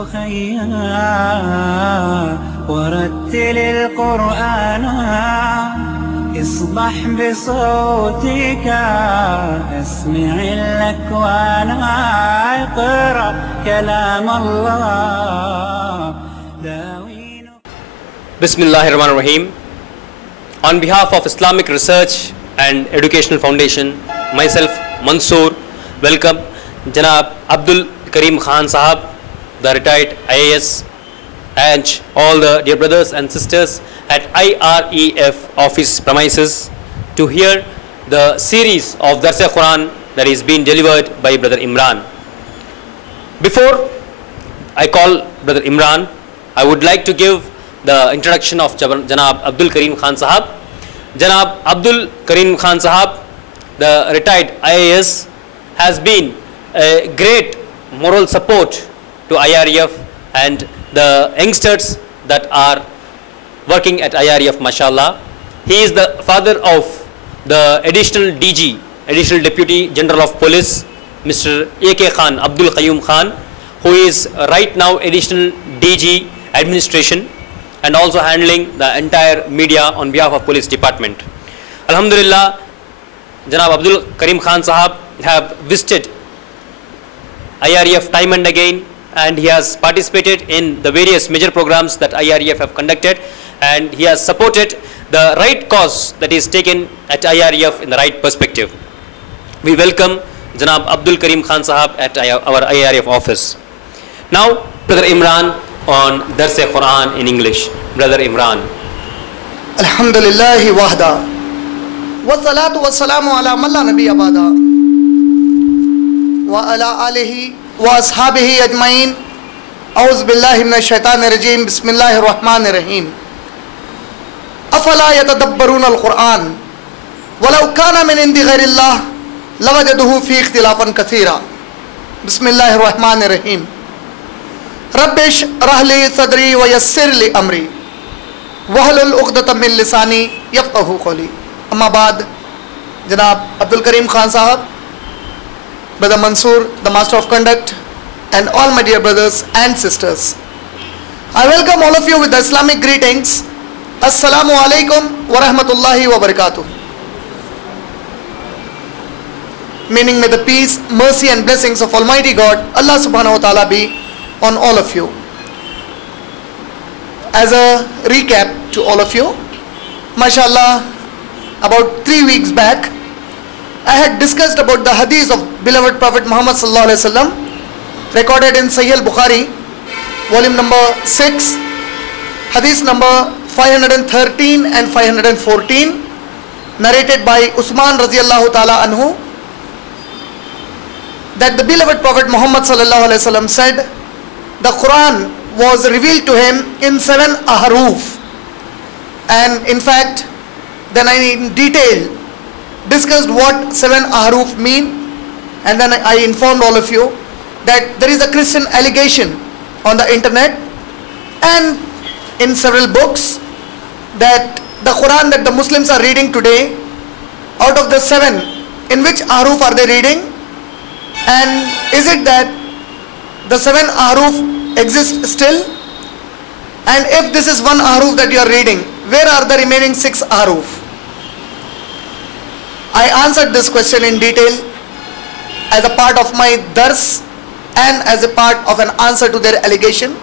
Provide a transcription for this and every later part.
أخيا ورتل القرآن اصبح بصوتك اسمع الأكوان اقرأ كلام الله داوين. Bismillahirrahmanirrahim. On behalf of Islamic Research and Educational Foundation, myself Mansoor, welcome Janab Abdul Karim Khan Sahab, the retired IAS, and all the dear brothers and sisters at IREF office premises to hear the series of Darse Quran that is being delivered by Brother Imran. Before I call Brother Imran, I would like to give the introduction of Janab Abdul Karim Khan Sahab. Janab Abdul Karim Khan Sahab, the retired IAS, has been a great moral support to IREF and the youngsters that are working at IREF, mashallah. He is the father of the additional DG, additional Deputy General of Police, Mr. AK Khan, Abdul Qayyum Khan, who is right now additional DG Administration and also handling the entire media on behalf of Police Department. Alhamdulillah, Janab Abdul Karim Khan Sahab have visited IREF time and again, and he has participated in the various major programs that IREF have conducted, and he has supported the right cause that is taken at IREF in the right perspective. We welcome Janab Abdul Karim Khan Sahab at our IREF office. Now, Brother Imran on Darse Quran in English. Brother Imran. Alhamdulillahi wahda wa salatu wa salamu ala man la nabiyya ba'da wa ala alihi wa ashabihi ajma'in. A'udhu billahi minash shaitanir rajim. Bismillahir rahmanir rahim. Afala yatadabbaruna al-Qur'an walau kana min indi ghayrillah lawajaduhu fi ikhtilafan kathira. Bismillahir rahmanir rahim. Rabbish rahli sadri wa yassir li amri wahlul uqdatam min lisani yafqahu qawli. Amma baad, Janab Abdul Karim Khan Sahab, Brother Mansoor, the Master of Conduct, and all my dear brothers and sisters, I welcome all of you with the Islamic greetings. Assalamu alaikum wa rahmatullahi wa barakatuh. Meaning, may the peace, mercy and blessings of Almighty God, Allah subhanahu wa ta'ala, be on all of you. As a recap to all of you, mashallah, about 3 weeks back, I had discussed about the hadith of beloved Prophet Muhammad sallallahu alaihi wasallam, recorded in Sahih al-Bukhari, volume number 6, hadith number 513 and 514, narrated by Usman radiyallahu ta'ala anhu, that the beloved Prophet Muhammad sallallahu alaihi wasallam said, the Quran was revealed to him in 7 ahruf, and in fact then I in detail discussed what 7 ahruf mean, and then I informed all of you that there is a Christian allegation on the internet and in several books that the Quran that the Muslims are reading today, out of the 7, in which ahruf are they reading, and is it that the 7 ahruf exist still, and if this is 1 ahruf that you are reading, where are the remaining 6 ahruf? I answered this question in detail as a part of my dars and as a part of an answer to their allegation.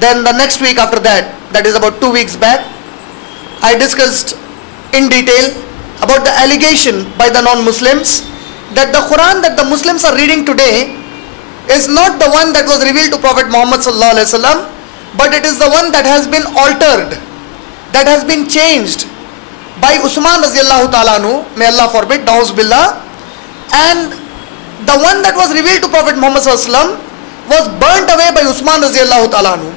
Then the next week after that, that is about 2 weeks back, I discussed in detail about the allegation by the non-Muslims that the Quran that the Muslims are reading today is not the one that was revealed to Prophet Muhammad sallallahu alaihi wasallam, but it is the one that has been altered, that has been changed by Usman radiyallahu ta'ala anhu, may Allah forbid, na'uz billah, and the one that was revealed to Prophet Muhammad sallallahu alaihi wasallam was burnt away by Usman radiyallahu ta'ala anhu.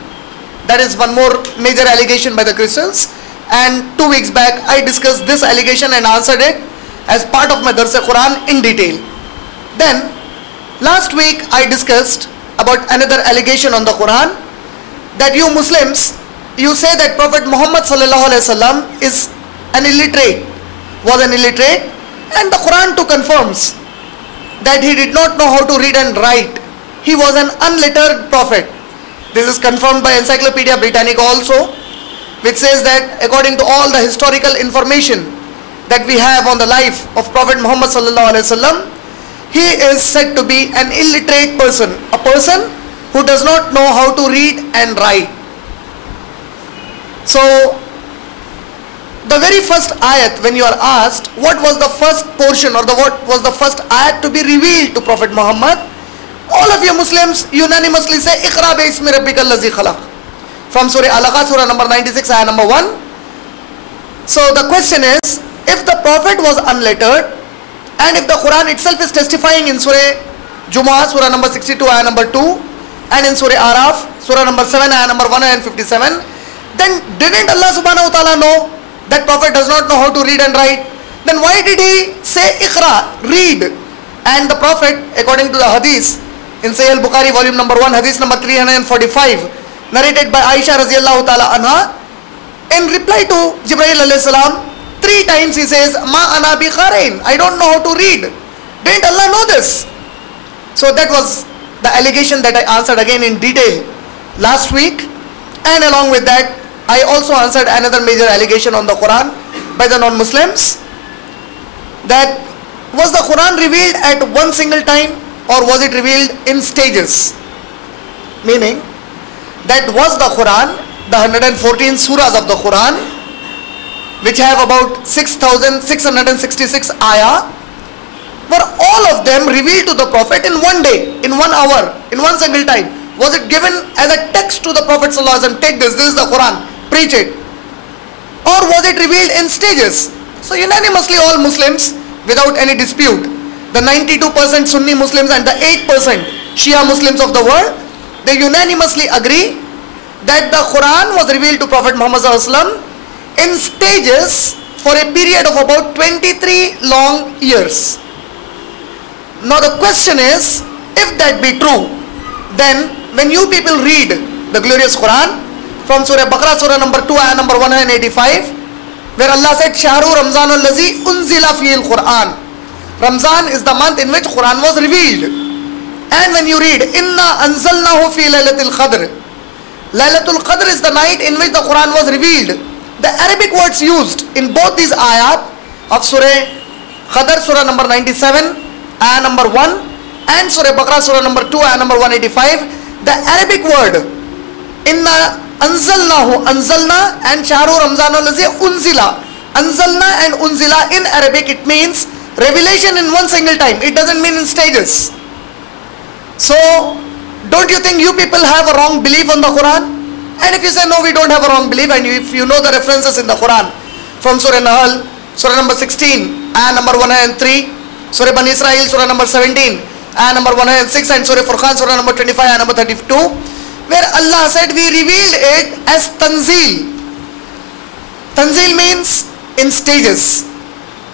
That is one more major allegation by the Christians, and 2 weeks back I discussed this allegation and answered it as part of my Darse Quran in detail. Then last week I discussed about another allegation on the Quran, that you Muslims, you say that Prophet Muhammad sallallahu alaihi wasallam is an illiterate, was an illiterate, and the Quran too confirms that he did not know how to read and write. He was an unlettered prophet. This is confirmed by Encyclopedia Britannica also, which says that according to all the historical information that we have on the life of Prophet Muhammad sallallahu alaihi wasallam, he is said to be an illiterate person, a person who does not know how to read and write. So, the very first ayat, when you are asked what was the first portion or what was the first ayat to be revealed to Prophet Muhammad, all of you Muslims unanimously say, Iqra bi ismi rabbikal ladzi khalaq. From Surah Al-Alaq, Surah number 96, ayah number 1. So the question is, if the Prophet was unlettered, and if the Quran itself is testifying in Surah Jumu'ah, Surah number 62, ayah number 2, and in Surah Araf, Surah number 7, ayah number 157, then didn't Allah subhanahu wa ta'ala know that Prophet does not know how to read and write? Then why did he say Iqra, read? And the Prophet, according to the hadith in Sahih al-Bukhari, volume number 1, hadith number 345, narrated by Aisha radhiyallahu ta'ala anha, in reply to Jibreel alayhi salam, 3 times he says, Ma ana bi qari'in, I don't know how to read. Didn't Allah know this? So that was the allegation that I answered again in detail last week, and along with that I also answered another major allegation on the Quran by the non-Muslims, that was the Quran revealed at one single time or was it revealed in stages? Meaning that was the Quran, the 114 surahs of the Quran, which have about 6,666 ayah, were all of them revealed to the Prophet in one day, in 1 hour, in one single time? Was it given as a text to the Prophet sallallahu alaihi wasallam, take this is the Quran, preach it? Or was it revealed in stages? So unanimously all Muslims, without any dispute, the 92% Sunni Muslims and the 8% Shia Muslims of the world, they unanimously agree that the Quran was revealed to Prophet Muhammad sallallahu alaihi wasallam in stages for a period of about 23 long years. Now the question is, if that be true, then when you people read the glorious Quran from Surah Baqarah, Surah number 2, ayah number 185, where Allah said, Shahru Ramzan al-Lazi unzila fihi al-Quran. Ramzan is the month in which Quran was revealed. And when you read, Inna anzalnahu fi Laylatul Qadr, Laylatul Qadr is the night in which the Quran was revealed. The Arabic words used in both these ayat of Surah Qadr, Surah number 97, ayah number 1, and Surah Baqarah, Surah number 2, ayah number 185, the Arabic word Inna anzalnahu, anzalna, and Shahru Ramzan al-Lazi unzila. Anzalna and unzila in Arabic, it means revelation in one single time. It doesn't mean in stages. So don't you think you people have a wrong belief on the Quran? And if you say no, we don't have a wrong belief, and if you know the references in the Quran from Surah Nahl, Surah number 16, ayah number 103, Surah Bani Israel, Surah number 17, ayah number 106, and Surah Furqan, Surah number 25, ayah number 32, where Allah said we revealed it as Tanzeel. Tanzeel means in stages.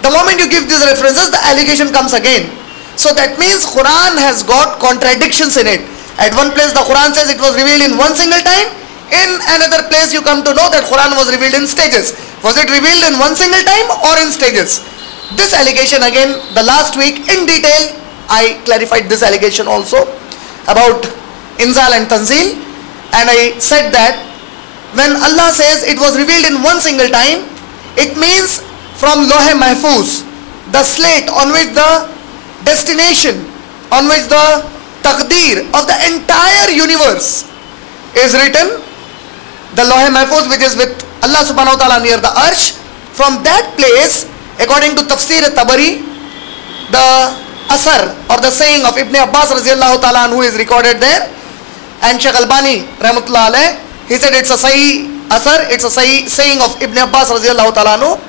The moment you give these references, the allegation comes again. So that means Quran has got contradictions in it. At one place the Quran says it was revealed in one single time. In another place you come to know that Quran was revealed in stages. Was it revealed in one single time or in stages? This allegation again, the last week in detail I clarified this allegation also about Inzal and Tanzeel, and I said that when Allah says it was revealed in one single time, it means from Lawh Mahfuz, the slate on which the destination, on which the taqdeer of the entire universe is written, the Lawh Mahfuz which is with Allah subhanahu wa ta'ala near the Arsh, from that place, according to Tafsir Tabari, the Asar or the saying of Ibn Abbas radhiyallahu ta'ala anhu is recorded there, and Shaykh Albani rahmatullah alayh, he said it's a Sahih Asar, it's a Sahih saying of Ibn Abbas radhiyallahu ta'ala anhu.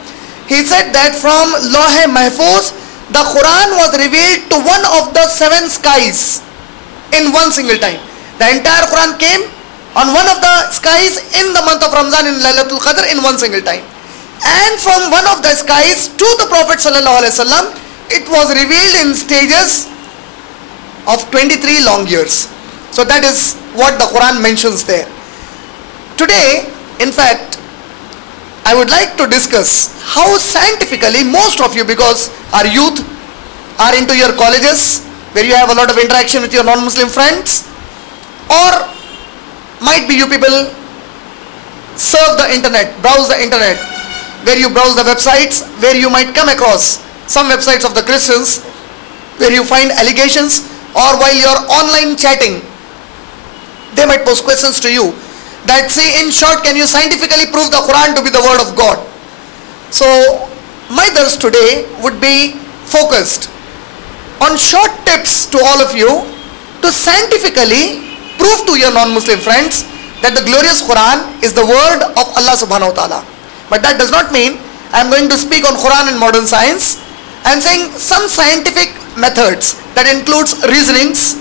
He said that from Lawh Mahfuz, the Quran was revealed to one of the 7 skies in one single time. The entire Quran came on one of the skies in the month of Ramzan in Laylatul Qadr in one single time. And from one of the skies to the Prophet sallallahu alaihi wasallam, it was revealed in stages of 23 long years. So that is what the Quran mentions there. Today, in fact, I would like to discuss how scientifically most of you, because our youth are into your colleges where you have a lot of interaction with your non-Muslim friends, or might be you people surf the internet, browse the internet, where you browse the websites, where you might come across some websites of the Christians, where you find allegations, or while you're online chatting, they might pose questions to you that say, in short, can you scientifically prove the Quran to be the word of God? So my dars today would be focused on short tips to all of you to scientifically prove to your non-Muslim friends that the glorious Quran is the word of Allah subhanahu wa ta'ala. But that does not mean I am going to speak on Quran and modern science. I am saying some scientific methods that includes reasonings,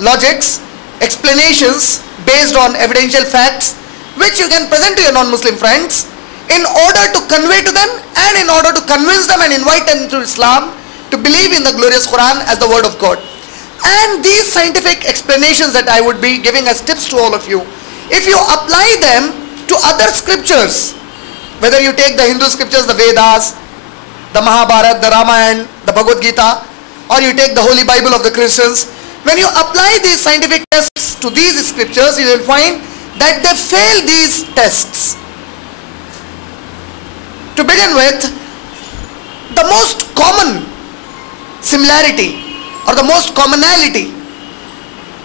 logics, explanations based on evidential facts, which you can present to your non-Muslim friends in order to convey to them and in order to convince them and invite them to Islam to believe in the glorious Quran as the word of God. And these scientific explanations that I would be giving as tips to all of you, if you apply them to other scriptures, whether you take the Hindu scriptures, the Vedas, the Mahabharata, the Ramayana, the Bhagavad Gita, or you take the Holy Bible of the Christians, when you apply these scientific tests to these scriptures, you will find that they fail these tests. To begin with, the most common similarity or the most commonality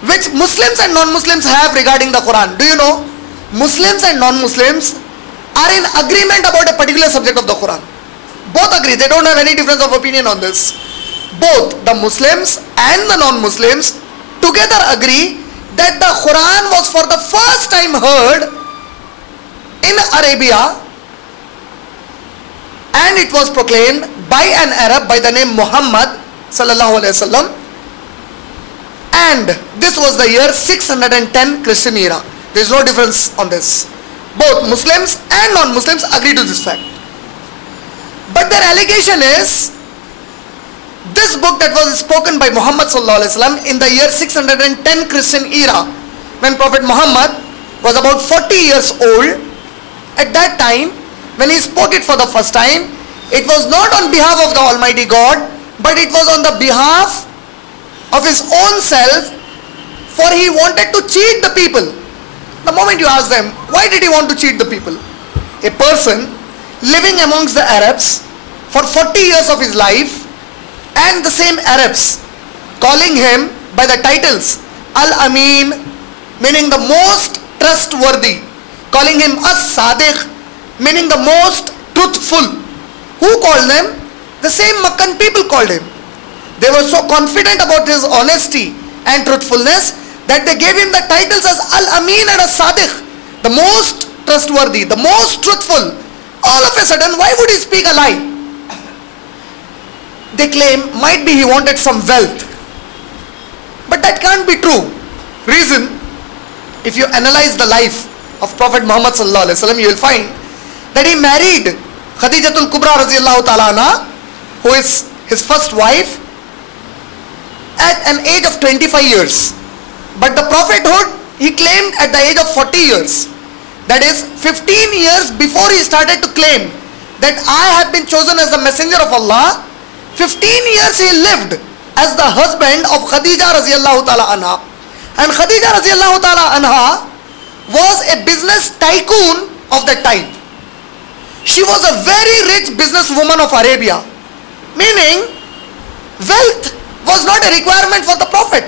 which Muslims and non-Muslims have regarding the Quran, do you know? Muslims and non-Muslims are in agreement about a particular subject of the Quran. Both agree, they don't have any difference of opinion on this. Both the Muslims and the non-Muslims together agree that the Quran was for the first time heard in Arabia, and it was proclaimed by an Arab by the name Muhammad sallallahu alaihi wasallam, and this was the year 610 Christian era. There is no difference on this. Both Muslims and non-Muslims agree to this fact. But their allegation is, this book that was spoken by Muhammad sallallahu alaihi wasallam in the year 610 Christian era, when Prophet Muhammad was about 40 years old, at that time when he spoke it for the first time, it was not on behalf of the Almighty God, but it was on the behalf of his own self, for he wanted to cheat the people. The moment you ask them, why did he want to cheat the people? A person living amongst the Arabs for 40 years of his life, and the same Arabs calling him by the titles Al-Amin, meaning the most trustworthy, calling him As-Sadiq, meaning the most truthful. Who called them? The same Makkan people called him. They were so confident about his honesty and truthfulness that they gave him the titles as Al-Amin and As-Sadiq, the most trustworthy, the most truthful. All of a sudden, why would he speak a lie? They claim might be he wanted some wealth, but that can't be true. Reason, if you analyze the life of Prophet Muhammad sallallahu alaihi wasallam, you will find that he married Khadijatul Kubra radhiyallahu ta'ala anha, who is his first wife, at an age of 25 years. But the prophethood he claimed at the age of 40 years. That is 15 years before he started to claim that I have been chosen as the messenger of Allah. 15 years he lived as the husband of Khadija radhiyallahu ta'ala anha. And Khadija radhiyallahu ta'ala anha was a business tycoon of that time. She was a very rich businesswoman of Arabia, meaning wealth was not a requirement for the Prophet.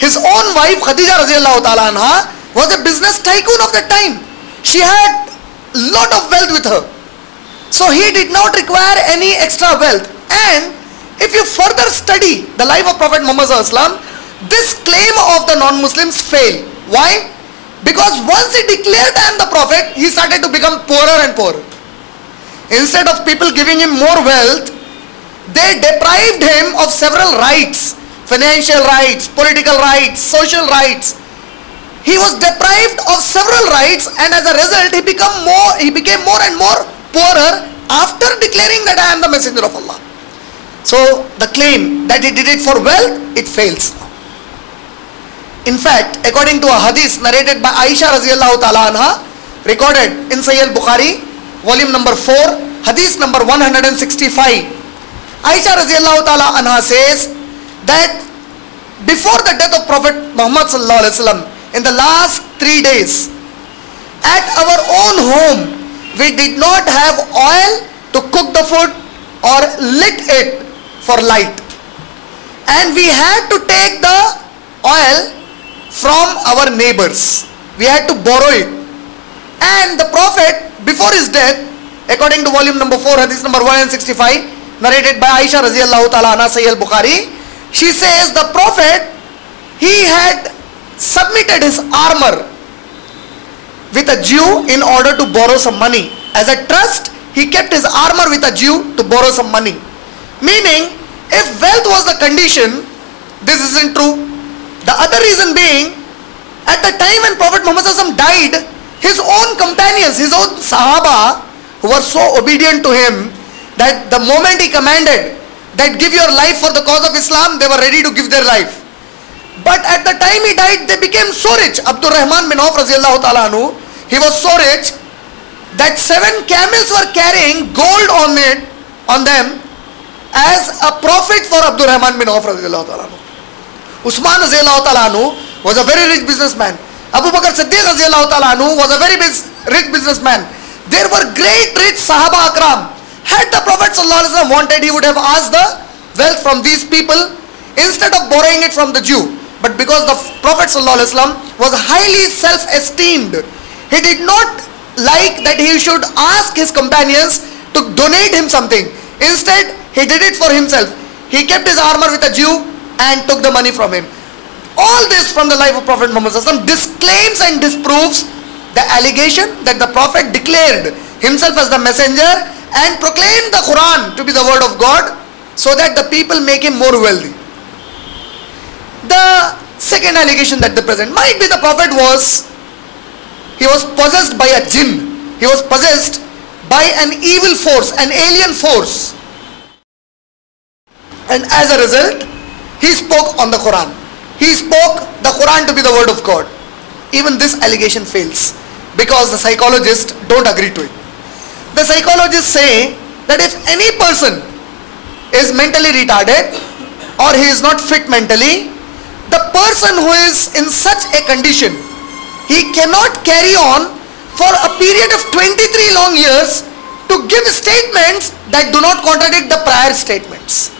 His own wife Khadija radhiyallahu ta'ala anha was a business tycoon of that time. She had a lot of wealth with her, so he did not require any extra wealth. And if you further study the life of Prophet Muhammad sallallahu alaihi wasallam, this claim of the non-Muslims fail. Why? Because once he declared I am the Prophet, he started to become poorer and poorer. Instead of people giving him more wealth, they deprived him of several rights, financial rights, political rights, social rights. He was deprived of several rights, and as a result he became more and more poorer after declaring that I am the messenger of Allah. So the claim that he did it for wealth, it fails. In fact, according to a hadith narrated by Aisha radhiyallahu ta'ala anha, recorded in Sahih al-Bukhari, volume number 4, hadith number 165, Aisha radhiyallahu ta'ala anha says that before the death of Prophet Muhammad sallallahu alaihi wasallam, in the last 3 days, at our own home, we did not have oil to cook the food or lit it for light. And we had to take the oil from our neighbors. We had to borrow it. And the Prophet, before his death, according to volume number 4, hadith number 165, narrated by Aisha Raziyallahu Ta'ala Anha, Sahih al-Bukhari, she says the Prophet, he had submitted his armor with a Jew in order to borrow some money. As a trust, he kept his armor with a Jew to borrow some money. Meaning, if wealth was the condition, this isn't true. The other reason being, at the time when Prophet Muhammad SAW died, his own companions, his own Sahaba, who were so obedient to him, that the moment he commanded that give your life for the cause of Islam, they were ready to give their life. But at the time he died, they became so rich. Abdul Rahman bin Auf Raziyallahu Ta'ala Anhu, he was so rich that 7 camels were carrying gold on them as a profit for Abdul Rahman bin Auf Raziyallahu Ta'ala Anhu. Usman Raziyallahu Ta'ala Anhu was a very rich businessman. Abu Bakr Siddiq Raziyallahu Ta'ala Anhu was a very rich businessman. There were great rich Sahaba Akram. Had the Prophet ﷺ wanted, he would have asked the wealth from these people instead of borrowing it from the Jew. But because the Prophet ﷺ was highly self-esteemed, he did not like that he should ask his companions to donate him something. Instead, he did it for himself. He kept his armor with a Jew and took the money from him. All this from the life of Prophet Muhammad ﷺ disclaims and disproves the allegation that the Prophet declared himself as the messenger and proclaimed the Quran to be the word of God so that the people make him more wealthy. The second allegation that they present might be the Prophet was possessed by a jinn. He was possessed by an evil force, an alien force. And as a result, he spoke on the Quran. He spoke the Quran to be the word of God. Even this allegation fails because the psychologists don't agree to it. The psychologists say that if any person is mentally retarded or he is not fit mentally, the person who is in such a condition, he cannot carry on for a period of 23 long years to give statements that do not contradict the prior statements.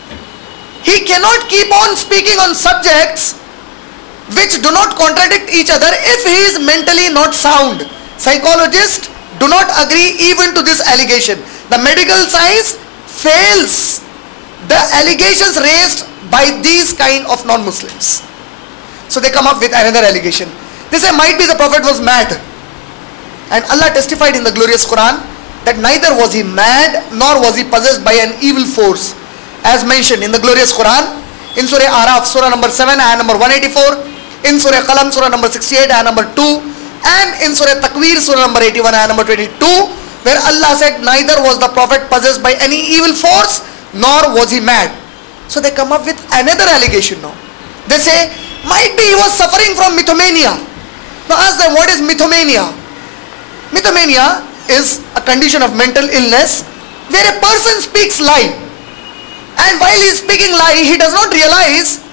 He cannot keep on speaking on subjects which do not contradict each other if he is mentally not sound. Psychologists do not agree even to this allegation. The medical science fails the allegations raised by these kind of non-Muslims. So they come up with another allegation. They say might be the Prophet was mad. And Allah testified in the glorious Quran that neither was he mad nor was he possessed by an evil force. As mentioned in the glorious Quran, in Surah Araf, Surah number 7, ayah number 184, in Surah Qalam, Surah number 68, ayah number 2, and in Surah Takwir, Surah number 81, ayah number 22, where Allah said neither was the Prophet possessed by any evil force nor was he mad. So they come up with another allegation now. They say might be he was suffering from mythomania. Now ask them, what is mythomania? Mythomania is a condition of mental illness where a person speaks lie, and while he is speaking lie, he does not realize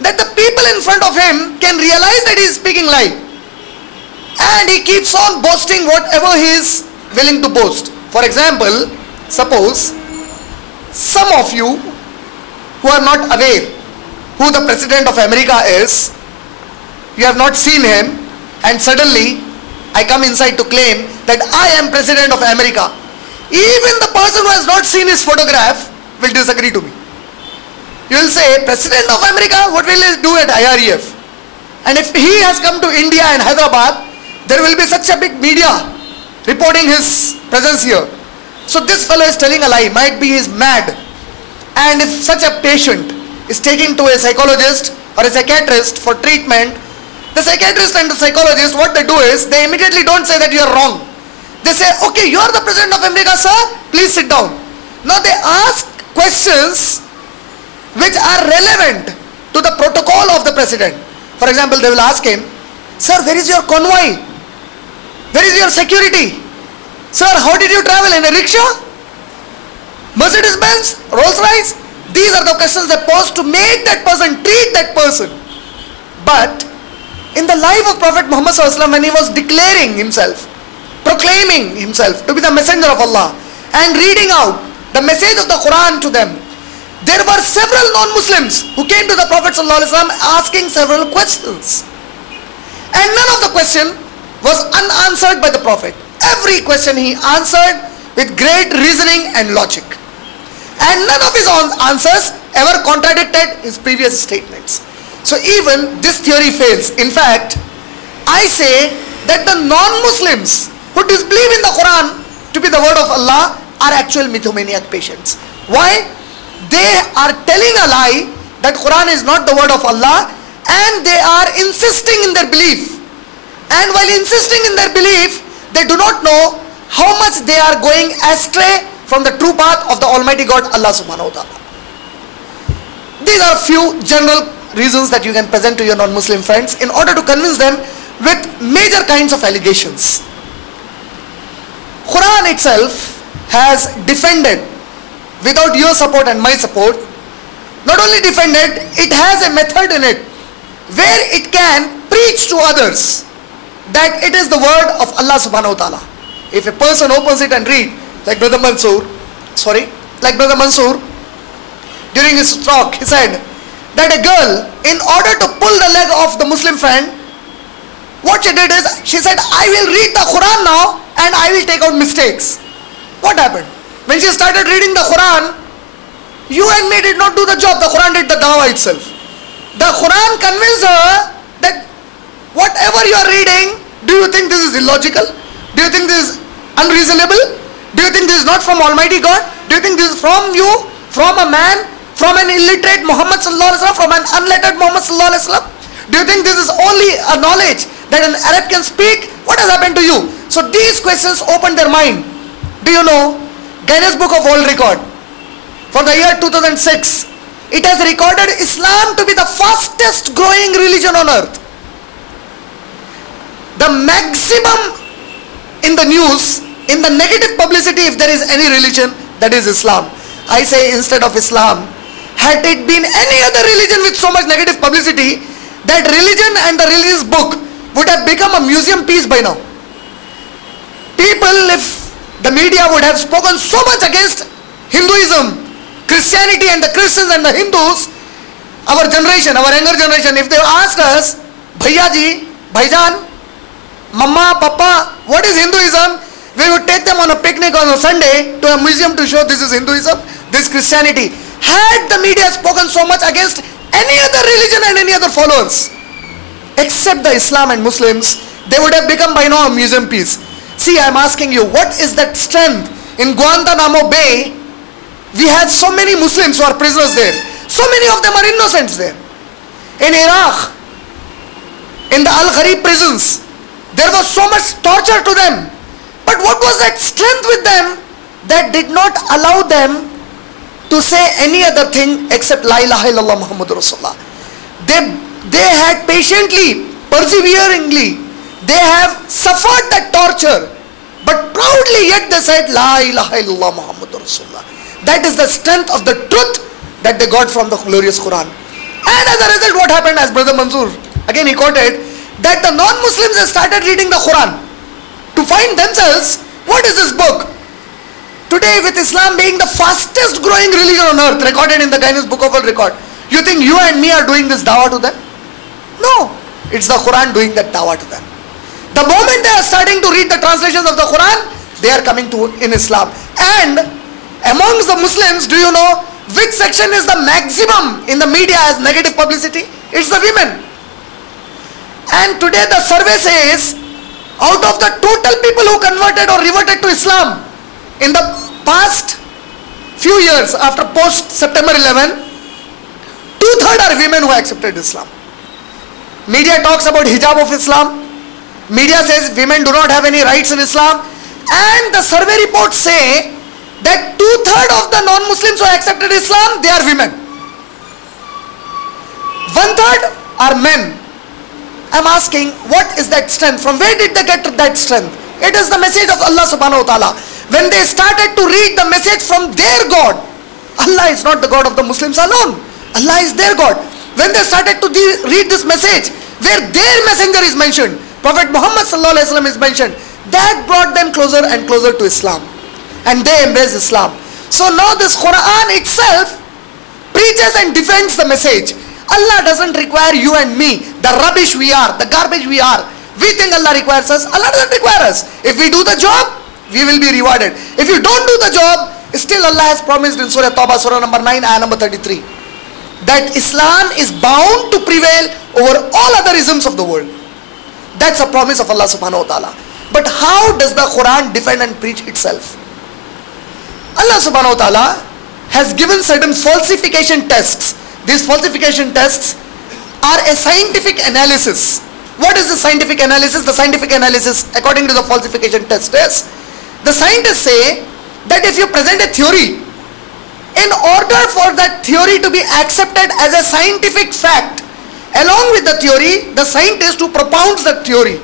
that the people in front of him can realize that he is speaking lie, and he keeps on boasting whatever he is willing to boast. For example, suppose some of you who are not aware who the President of America is, you have not seen him, and suddenly I come inside to claim that I am President of America. Even the person who has not seen his photograph will disagree to me. You will say, President of America, what will he do at IREF? And if he has come to India and Hyderabad, there will be such a big media reporting his presence here. So this fellow is telling a lie. Might be he is mad. And if such a patient is taken to a psychologist or a psychiatrist for treatment, the psychiatrist and the psychologist, what they do is, they immediately don't say that you are wrong. They say, okay, you are the President of America, sir, please sit down. Now they ask questions which are relevant to the protocol of the President. For example, they will ask him, sir, where is your convoy? Where is your security? Sir, how did you travel? In a rickshaw? Mercedes-Benz? Rolls-Royce? These are the questions they pose to make that person, treat that person. But in the life of Prophet Muhammad sallallahu alaihi wasallam, when he was declaring himself, proclaiming himself to be the messenger of Allah and reading out the message of the Quran to them, there were several non-Muslims who came to the Prophet sallallahu alaihi wasallam asking several questions, and none of the question was unanswered by the Prophet. Every question he answered with great reasoning and logic, and none of his answers ever contradicted his previous statements. So even this theory fails. In fact, I say that the non-Muslims who disbelieve in the Quran to be the word of Allah are actual mythomaniac patients. Why? They are telling a lie that Quran is not the word of Allah, and they are insisting in their belief. And while insisting in their belief, they do not know how much they are going astray from the true path of the Almighty God, Allah subhanahu wa ta'ala. These are few general reasons that you can present to your non-Muslim friends in order to convince them with major kinds of allegations. Quran itself has defended, without your support and my support, not only defended, it has a method in it where it can preach to others that it is the word of Allah subhanahu wa ta'ala. If a person opens it and read, like Brother Mansoor during his talk, he said that a girl, in order to pull the leg of the Muslim friend, what she did is, she said, I will read the Quran now and I will take out mistakes. What happened? When she started reading the Quran, you and me did not do the job, the Quran did the dawah itself. The Quran convinced her that whatever you are reading, do you think this is illogical? Do you think this is unreasonable? Do you think this is not from Almighty God? Do you think this is from you, from a man, from an illiterate Muhammad sallallahu alaihi wasallam, from an unlettered Muhammad sallallahu alaihi wasallam? Do you think this is only a knowledge that an Arab can speak? What has happened to you? So these questions opened their mind. Do you know, Guinness Book of World Record, for the year 2006, it has recorded Islam to be the fastest growing religion on earth. The maximum in the news, in the negative publicity, if there is any religion, that is Islam. I say, instead of Islam, had it been any other religion with so much negative publicity, that religion and the religious book would have become a museum piece by now. People, if the media would have spoken so much against Hinduism, Christianity and the Christians and the Hindus, our generation, our younger generation, if they asked us, Bhaiya ji, Bhaijan, Mama, Papa, what is Hinduism? We would take them on a picnic on a Sunday to a museum to show this is Hinduism, this is Christianity. Had the media spoken so much against any other religion and any other followers, except the Islam and Muslims, they would have become by now a museum piece. See, I am asking you, what is that strength? In Guantanamo Bay, we had so many Muslims who are prisoners there. So many of them are innocents there. In Iraq, in the Al-Gharib prisons, there was so much torture to them. But what was that strength with them that did not allow them to say any other thing except La ilaha illallah Muhammadur Rasulullah? They had patiently, perseveringly, they have suffered that torture, but proudly yet they said La ilaha illallah Muhammadur Rasulullah. That is the strength of the truth that they got from the glorious Quran. And as a result, what happened, as Brother Mansoor, again he quoted, that the non-Muslims have started reading the Quran to find themselves, what is this book? Today, with Islam being the fastest growing religion on earth, recorded in the Guinness Book of World Record, you think you and me are doing this dawah to them? No, it's the Quran doing that dawah to them. The moment they are starting to read the translations of the Quran, they are coming to in Islam. And amongst the Muslims, do you know which section is the maximum in the media as negative publicity? It's the women. And today the survey says, out of the total people who converted or reverted to Islam in the past few years after post September 11, 2/3 are women who accepted Islam. Media talks about hijab of Islam. Media says women do not have any rights in Islam. And the survey reports say that 2/3 of the non-Muslims who accepted Islam, they are women. 1/3 are men. I'm asking, what is that strength? From where did they get that strength? It is the message of Allah subhanahu wa ta'ala. When they started to read the message from their God, Allah is not the God of the Muslims alone. Allah is their God. When they started to read this message where their messenger is mentioned, Prophet Muhammad sallallahu alaihi wasallam is mentioned, that brought them closer and closer to Islam, and they embraced Islam. So now this Quran itself preaches and defends the message. Allah doesn't require you and me, the rubbish we are, the garbage we are. We think Allah requires us. Allah doesn't require us. If we do the job, we will be rewarded. If you don't do the job, still Allah has promised in Surah Tawbah, Surah number 9, ayah number 33, that Islam is bound to prevail over all other isms of the world. That's a promise of Allah subhanahu wa ta'ala. But how does the Quran defend and preach itself? Allah subhanahu wa ta'ala has given certain falsification tests. These falsification tests are a scientific analysis. What is the scientific analysis? The scientific analysis, according to the falsification test, is the scientists say that if you present a theory, in order for that theory to be accepted as a scientific fact, along with the theory, the scientist who propounds that theory,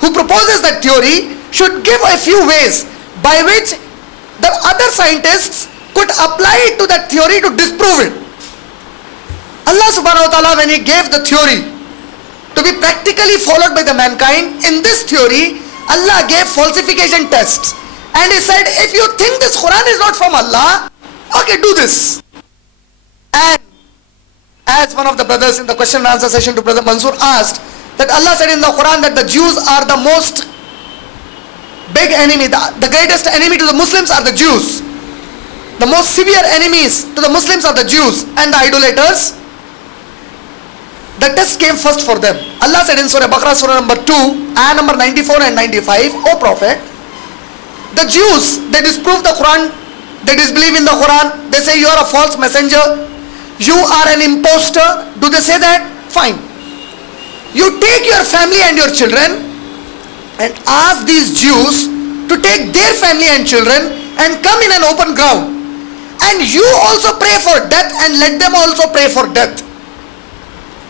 who proposes that theory, should give a few ways by which the other scientists could apply it to that theory to disprove it. Allah subhanahu wa ta'ala, when He gave the theory to be practically followed by the mankind, in this theory, Allah gave falsification tests. And He said, if you think this Quran is not from Allah, okay, do this. And as one of the brothers in the question and answer session to Brother Mansoor asked, that Allah said in the Quran that the Jews are the most big enemy, the greatest enemy to the Muslims are the Jews. The most severe enemies to the Muslims are the Jews and the idolaters. The test came first for them. Allah said in Surah Baqarah, Surah number 2, ayah number 94 and 95, O Prophet, the Jews, they disprove the Quran, they disbelieve in the Quran, they say you are a false messenger, you are an imposter. Do they say that? Fine. You take your family and your children and ask these Jews to take their family and children and come in an open ground, and you also pray for death and let them also pray for death.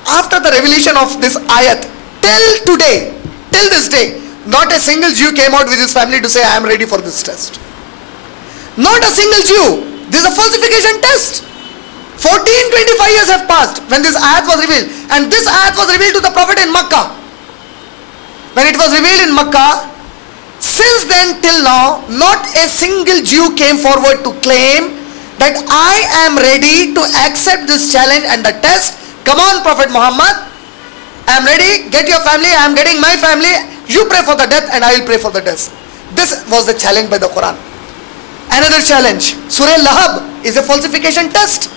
After the revelation of this ayat, till today, till this day, not a single Jew came out with his family to say, I am ready for this test. Not a single Jew. This is a falsification test. 14-25 years have passed when this ayat was revealed, and this ayat was revealed to the Prophet in Makkah. When it was revealed in Makkah, since then till now, not a single Jew came forward to claim that I am ready to accept this challenge and the test. Come on, Prophet Muhammad, I am ready, get your family, I am getting my family, you pray for the death and I will pray for the death. This was the challenge by the Quran. Another challenge, Surah Lahab is a falsification test.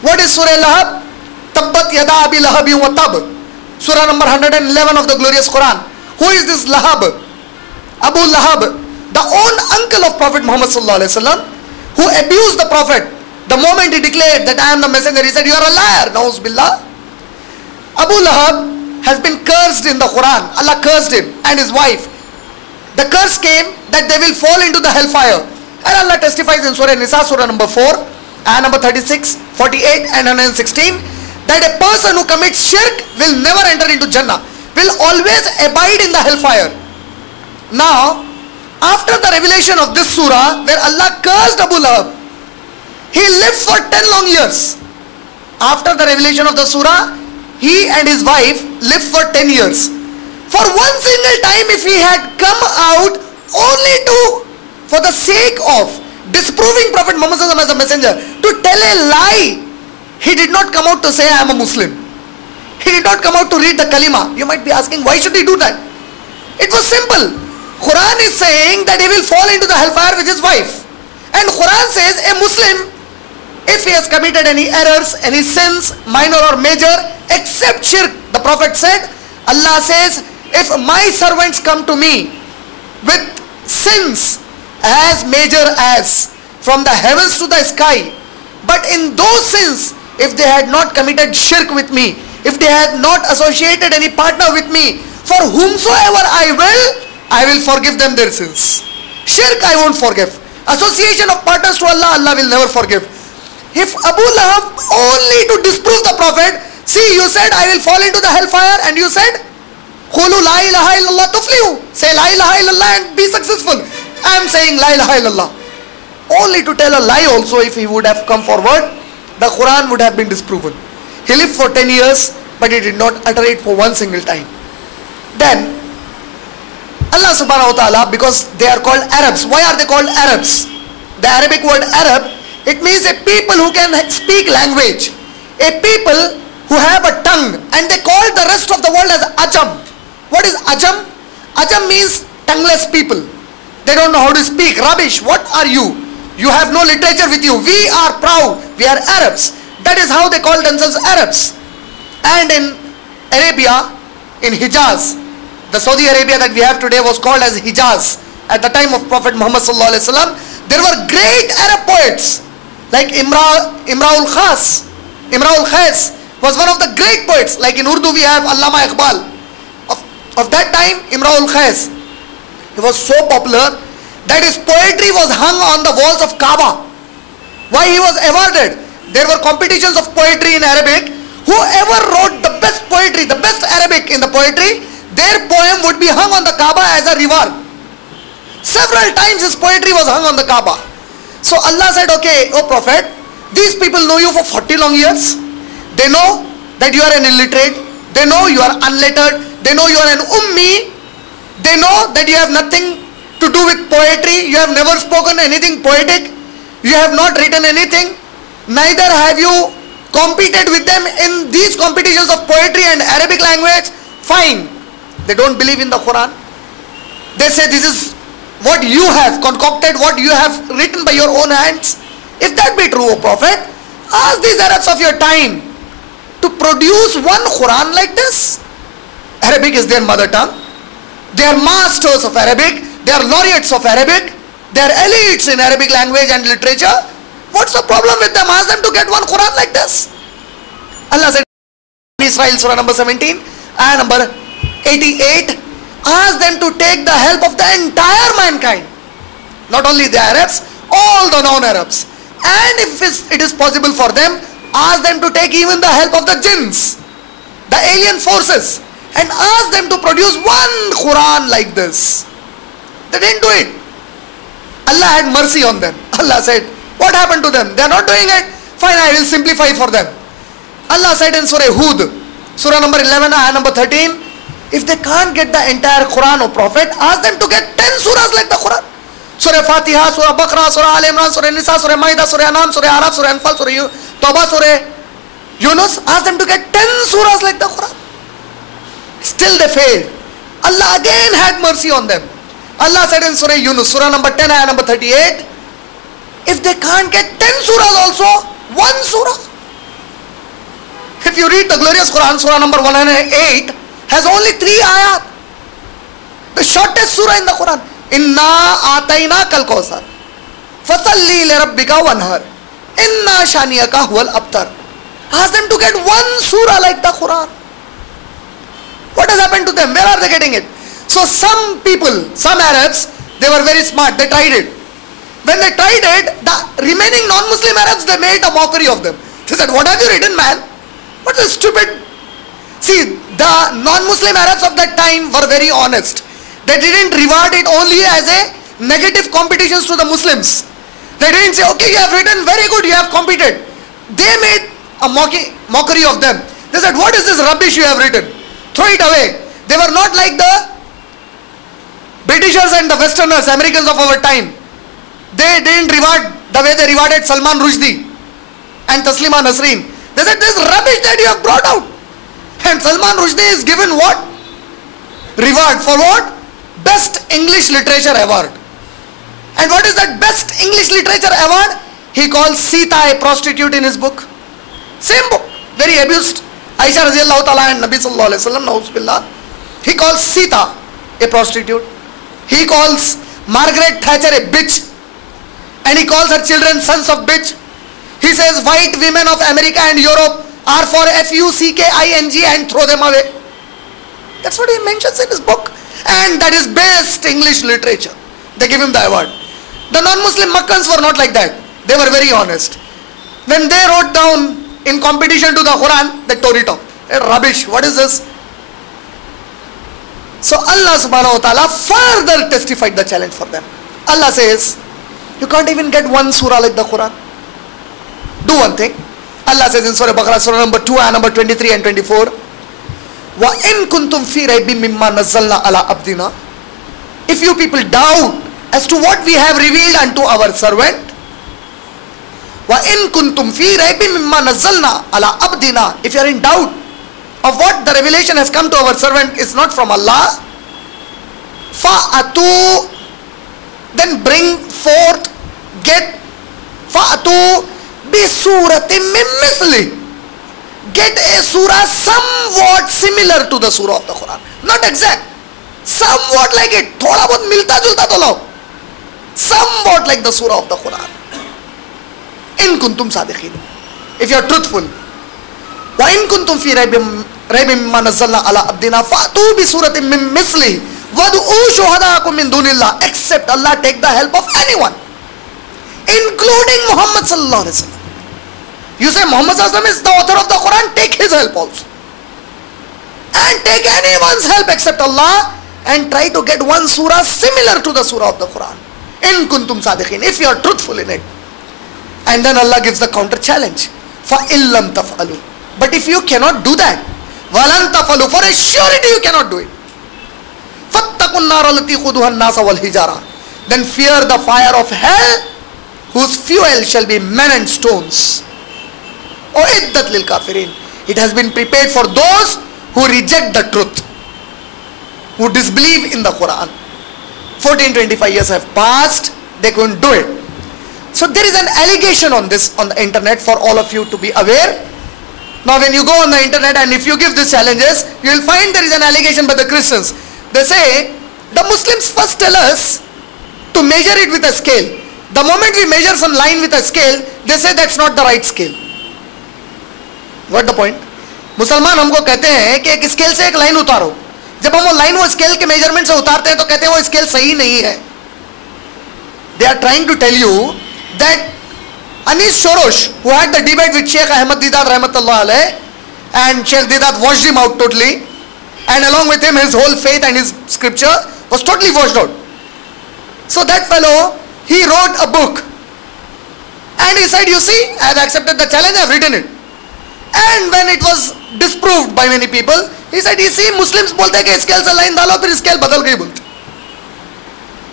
What is Surah Lahab? Tabbat yada abi lahabin wa tab. Surah number 111 of the glorious Quran. Who is this Lahab? Abu Lahab, the own uncle of Prophet Muhammad sallallahu alaihi wasallam, who abused the Prophet. The moment he declared that I am the messenger, he said, you are a liar. Na'uz billah. Abu Lahab has been cursed in the Quran. Allah cursed him and his wife. The curse came that they will fall into the hellfire. And Allah testifies in Surah Nisa, Surah number 4, ayah number 36, 48 and 116, that a person who commits shirk will never enter into Jannah, will always abide in the hellfire. Now, after the revelation of this surah, where Allah cursed Abu Lahab, he lived for 10 long years. After the revelation of the surah, he and his wife lived for 10 years. For one single time, if he had come out only for the sake of disproving Prophet Muhammad as a messenger, to tell a lie, he did not come out to say I am a Muslim. He did not come out to read the kalima. You might be asking, why should he do that? It was simple. Quran is saying that he will fall into the hellfire with his wife. And Quran says a Muslim, if he has committed any errors, any sins, minor or major, except shirk, the Prophet said, Allah says, if my servants come to me with sins as major as from the heavens to the sky, but in those sins, if they had not committed shirk with me, if they had not associated any partner with me, for whomsoever I will forgive them their sins. Shirk I won't forgive. Association of partners to Allah, Allah will never forgive. If Abu Lahab, only to disprove the Prophet, see, you said I will fall into the hellfire, and you said Qulu la ilaha illallah tuflihu, say la ilaha illallah and be successful. I am saying la ilaha illallah. Only to tell a lie also, if he would have come forward, the Quran would have been disproven. He lived for 10 years but he did not utter it for one single time. Then Allah subhanahu wa ta'ala, because they are called Arabs. Why are they called Arabs? The Arabic word Arab, it means a people who can speak language, a people who have a tongue, and they call the rest of the world as Ajam. What is Ajam? Ajam means tongueless people. They don't know how to speak. Rubbish. What are you? You have no literature with you. We are proud. We are Arabs. That is how they call themselves Arabs. And in Arabia, in Hijaz, the Saudi Arabia that we have today was called as Hijaz. At the time of Prophet Muhammad sallallahu alaihi wasallam, there were great Arab poets like Imraul Khas. Imraul Khas was one of the great poets. Like in Urdu we have Allama Iqbal. Of that time, Imraul Khas, he was so popular that his poetry was hung on the walls of Kaaba. Why he was awarded? There were competitions of poetry in Arabic. Whoever wrote the best poetry, the best Arabic in the poetry, their poem would be hung on the Kaaba as a reward. Several times his poetry was hung on the Kaaba. So Allah said, okay, O Prophet, these people know you for 40 long years. They know that you are an illiterate. They know you are unlettered. They know you are an ummi. They know that you have nothing to do with poetry. You have never spoken anything poetic. You have not written anything. Neither have you competed with them in these competitions of poetry and Arabic language. Fine. They don't believe in the Quran. They say this is what you have concocted, what you have written by your own hands. If that be true, O Prophet, ask these Arabs of your time to produce one Quran like this. Arabic is their mother tongue. They are masters of Arabic. They are laureates of Arabic. They are elites in Arabic language and literature. What's the problem with them? Ask them to get one Quran like this. Allah said in Israel, Surah number 17, ayah number 88, ask them to take the help of the entire mankind. Not only the Arabs, all the non-Arabs. And if it is possible for them, ask them to take even the help of the jinns, the alien forces, and ask them to produce one Quran like this. They didn't do it. Allah had mercy on them. Allah said, what happened to them? They are not doing it. Fine, I will simplify for them. Allah said in Surah Hud, Surah number 11, ayah number 13, if they can't get the entire Quran, O Prophet, ask them to get 10 surahs like the Quran. Surah Fatiha, Surah Baqarah, Surah Al Imran, Surah Nisa, Surah Ma'idah, Surah Anam, Surah Araf, Surah Anfal, Surah Tawbah, Surah Yunus. Ask them to get 10 surahs like the Quran. Still they failed. Allah again had mercy on them. Allah said in Surah Yunus, Surah number 10, ayah number 38, if they can't get 10 surahs also, one surah. If you read the glorious Quran, Surah number 108 has only 3 ayat. The shortest surah in the Quran. Inna atayna kal kawsar. Fasalli li rabbika wanhar. Inna shaniyaka huwal abtar. Ask them to get one surah like the Quran. What has happened to them? Where are they getting it? So some people, some Arabs, they were very smart. They tried it. When they tried it, the remaining non-Muslim Arabs, they made a mockery of them. They said, what have you written, man? What is stupid? See, the non-Muslim Arabs of that time were very honest. They didn't regard it only as a negative competitions to the Muslims. They didn't say, okay, you have written very good, you have competed. They made a mockery of them. They said, what is this rubbish you have written? Throw it away. They were not like the Britishers and the Westerners, Americans of our time. They didn't reward the way they rewarded Salman Rushdie and Taslima Nasreen. They said, this rubbish that you have brought out. And Salman Rushdie is given what? Reward for what? Best English Literature Award. And what is that Best English Literature Award? He calls Sita a prostitute in his book. Same book. Very abused. Aisha Raziallahu Ta'ala and Nabi Sallallahu Alaihi Wasallam, Na'udzubillah. He calls Sita a prostitute. He calls Margaret Thatcher a bitch. And he calls her children sons of bitch. He says white women of America and Europe are for FUCKING and throw them away. That's what he mentions in his book. And that is best English literature. They give him the award. The non-Muslim Makkans were not like that. They were very honest. When they wrote down in competition to the Quran, they tore it off. Rubbish, what is this? So Allah subhanahu wa ta'ala further testified the challenge for them. Allah says, you can't even get one surah like the Quran. Do one thing. Allah says in Surah Baqarah, Surah number 2, ayah number 23 and 24, wa in kuntum fi raybin mimma nazzalna ala abdina, if you people doubt as to what we have revealed unto our servant, wa in kuntum fi raybin mimma nazzalna ala abdina, if you are in doubt of what the revelation has come to our servant is not from Allah, fa'atu, then bring forth, get, fa'atu bi suratin min misli, get a surah somewhat similar to the surah of the Quran, not exact, somewhat like it, thoda bahut milta julta to lao, somewhat like the surah of the Quran, in kuntum sadiqin, if you are truthful. Wa in kuntum fi raybin mimma nazzalna ala abdina fa'tu bi suratin min misli wad'u shuhadaakum min dunillah, except Allah take the help of anyone, including Muhammad sallallahu alaihi wasallam. You say Muhammad sallallahu alaihi wasallam is the author of the Quran, take his help also, and take anyone's help except Allah, and try to get one surah similar to the surah of the Quran, in kuntum sadiqin, if you are truthful in it. And then Allah gives the counter challenge, fa illam taf'alu, but if you cannot do that, walan tafalu, for a surety you cannot do it, fattaqun nar allati khuduha an-nas wal hijara, then fear the fire of hell whose fuel shall be men and stones. Uiddat lil kafirin, it has been prepared for those who reject the truth, who disbelieve in the Quran. 14-25 years have passed, they couldn't do it. So there is an allegation on this on the internet for all of you to be aware. Now when you go on the internet and if you give these challenges, you will find there is an allegation by the Christians. They say the Muslims first tell us to measure it with a scale. The moment we measure some line with a scale, they say that's not the right scale. What the point? मुसलमान हमको कहते हैं कि एक scale से एक line उतारो, जब हम वो लाइन वो स्केल के मेजरमेंट से उतारते हैं तो कहते हैं वो स्केल सही नहीं है. They are trying to tell you that Anish Shorosh, who had the debate with Sheikh Ahmad Deedat rahmatullah alayh, and Sheikh Deedat washed him out totally, and along with him his whole faith and his scripture was totally washed out. So that fellow, he wrote a book and he said, you see, I have accepted the challenge, I have written it. And when it was disproved by many people, he said, you see, Muslims bolte ke scale se line dalo, phir scale badal gayi bolte.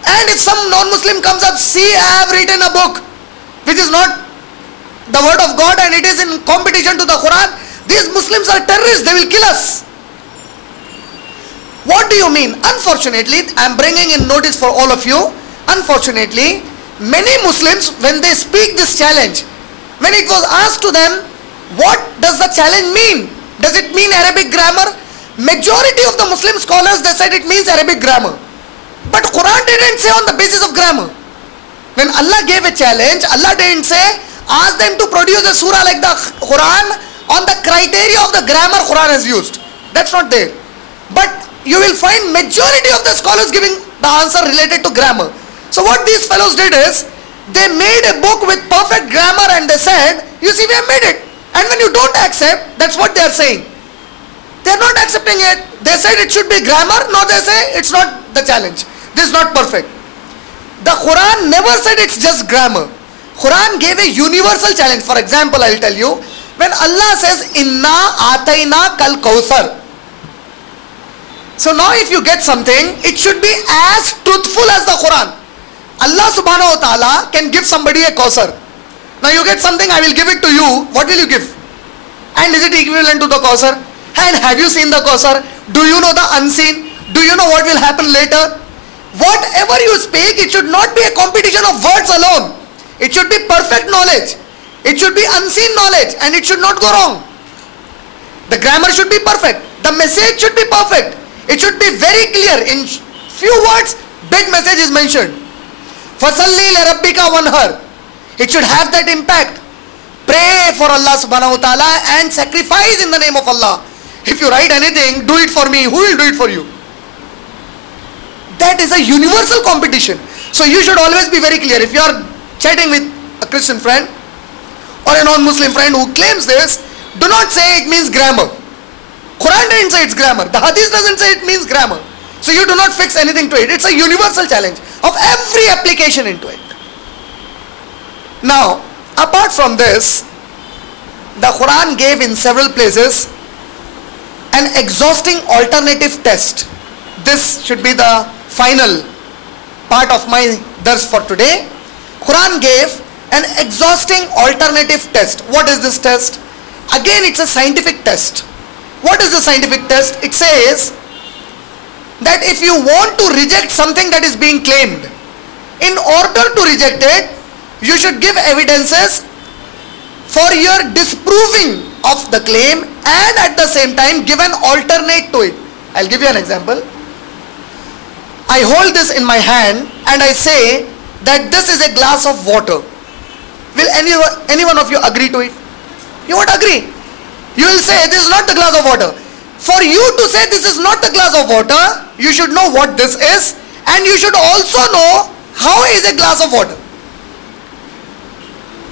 And if some non-Muslim comes up, see, I have written a book which is not the word of God and it is in competition to the Quran, these Muslims are terrorists, they will kill us. What do you mean? Unfortunately, I am bringing in notice for all of you, unfortunately, many Muslims, when they speak this challenge, when it was asked to them, what does the challenge mean? Does it mean Arabic grammar? Majority of the Muslim scholars, they said it means Arabic grammar. But Quran didn't say on the basis of grammar. When Allah gave a challenge, Allah didn't say, ask them to produce a surah like the Quran on the criteria of the grammar Quran has used. That's not there. But you will find majority of the scholars giving the answer related to grammar. So what these fellows did is, they made a book with perfect grammar and they said, you see, we have made it. And when you don't accept, that's what they are saying. They are not accepting it. They said it should be grammar. Now they say it's not the challenge. This is not perfect. The Quran never said it's just grammar. Quran gave a universal challenge. For example, I will tell you, when Allah says, Inna atayna kal kawthar. So now if you get something, it should be as truthful as the Quran. Allah subhanahu wa ta'ala can give somebody a kawthar. Now you get something, I will give it to you. What will you give? And is it equivalent to the kawthar? And have you seen the kawthar? Do you know the unseen? Do you know what will happen later? Whatever you speak, it should not be a competition of words alone. It should be perfect knowledge. It should be unseen knowledge and it should not go wrong. The grammar should be perfect. The message should be perfect. It should be very clear. In few words, big message is mentioned. Fasalli li rabbika wanhar. It should have that impact. Pray for Allah subhanahu wa ta'ala and sacrifice in the name of Allah. If you write anything, do it for me. Who will do it for you? That is a universal competition. So you should always be very clear. If you are chatting with a Christian friend or a non-Muslim friend who claims this, do not say it means grammar. Quran didn't say it's grammar. The Hadith doesn't say it means grammar. So you do not fix anything to it. It's a universal challenge of every application into it. Now, apart from this, the Quran gave in several places an exhausting alternative test. This should be the final part of my dars for today. Quran gave an exhausting alternative test. What is this test? Again, it's a scientific test. What is the scientific test? It says that if you want to reject something that is being claimed, in order to reject it, you should give evidences for your disproving of the claim, and at the same time give an alternate to it. I'll give you an example. I hold this in my hand and I say that this is a glass of water. Will any one of you agree to it? You won't agree. You will say this is not the glass of water. For you to say this is not the glass of water, you should know what this is, and you should also know how is a glass of water.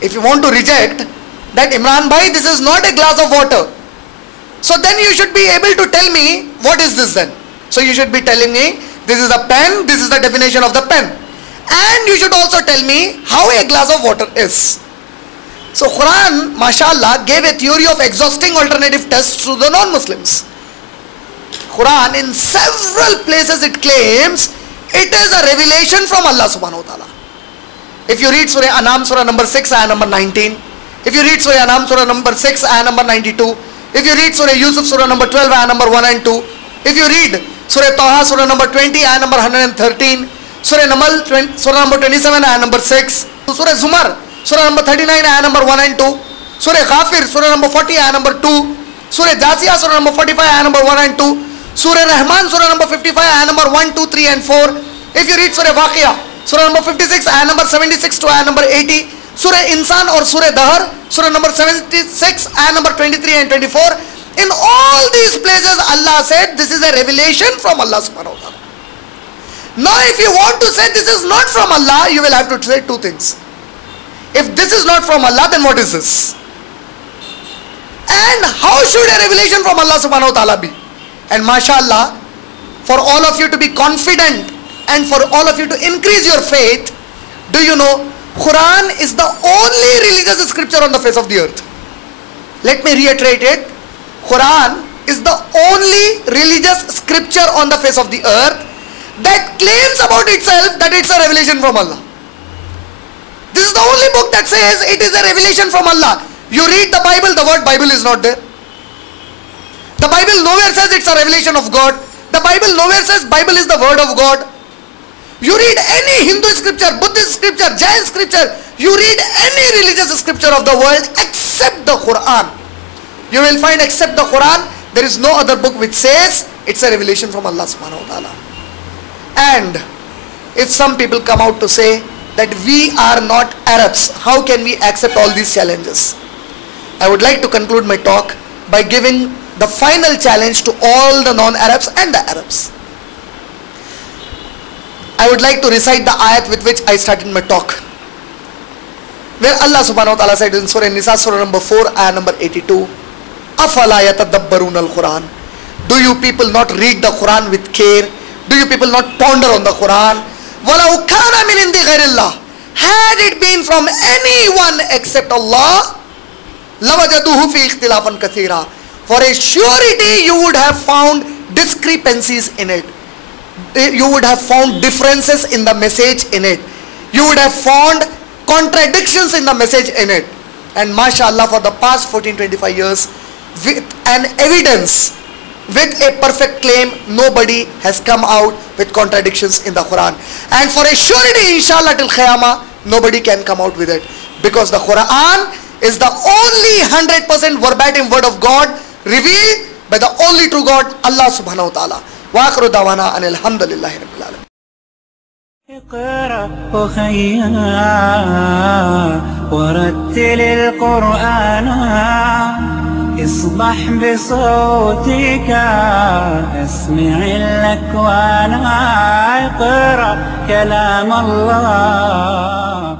If you want to reject that, Imran bhai, this is not a glass of water, so then you should be able to tell me what is this then. So you should be telling me this is a pen, this is the definition of the pen, and you should also tell me how a glass of water is. So Quran, mashallah, gave a theory of exhausting alternative tests to the non-Muslims. Quran in several places it claims it is a revelation from Allah subhanahu wa ta'ala. If you read Surah Anam, Surah number 6, ayah number 19. If you read Surah Anam, Surah number 6, ayah number 92. If you read Surah Yusuf, Surah number 12, ayah number 1 and 2. If you read Surah Taha, Surah number 20, ayah number 113. Surah Namal, Surah number 27, ayah number 6. Surah Zumar, Surah number 39, ayah number 1 and 2. Surah Ghafir, Surah number 40, ayah number 2. Surah Jasiyah, Surah number 45, ayah number 1 and 2. Surah Rahman, Surah number 55, ayah number 1, 2, 3 and 4. If you read Surah Waqiyah, Surah number 56, ayah number 76 to ayah number 80. Surah Insan or Surah Dahar, Surah number 76, ayah number 23 and 24. In all these places Allah said this is a revelation from Allah subhanahu wa ta'ala. Now if you want to say this is not from Allah, you will have to say two things. If this is not from Allah, then what is this? And how should a revelation from Allah subhanahu wa ta'ala be? And mashallah, for all of you to be confident and for all of you to increase your faith, do you know Quran is the only religious scripture on the face of the earth. Let me reiterate it. Quran is the only religious scripture on the face of the earth that claims about itself that it's a revelation from Allah. This is the only book that says it is a revelation from Allah. You read the Bible, the word Bible is not there. The Bible nowhere says it's a revelation of God. The Bible nowhere says Bible is the word of God. You read any Hindu scripture, Buddhist scripture, Jain scripture, you read any religious scripture of the world except the Quran. You will find except the Quran, there is no other book which says it's a revelation from Allah subhanahu wa ta'ala. And if some people come out to say that we are not Arabs, how can we accept all these challenges? I would like to conclude my talk by giving the final challenge to all the non-Arabs and the Arabs. I would like to recite the ayat with which I started my talk, where Allah subhanahu wa ta'ala said in Surah Nisa, Surah number 4, ayah number 82, أَفَلَا يَتَدَبَّرُونَ الْقُرْآنِ. Do you people not read the Quran with care? Do you people not ponder on the Quran? وَلَوْ كَانَ مِنْ عِنْدِ غَيْرِ اللَّهِ. Had it been from anyone except Allah, لَوَجَدُوهُ فِي اخْتِلَافًا كَثِيرًا. For a surety you would have found discrepancies in it. You would have found differences in the message in it. You would have found contradictions in the message in it. And mashallah, for the past 14-25 years, with an evidence, with a perfect claim, nobody has come out with contradictions in the Quran. And for a surety, inshallah, till Qiyamah, nobody can come out with it. Because the Quran is the only 100% verbatim word of God revealed by the only true God, Allah subhanahu wa ta'ala. Wa akhiru dawana anil hamdulillahi rabbil alamin. اقرأ أخيا ورتل القرآن اصبح بصوتك اسمع الأكوان اقرأ كلام الله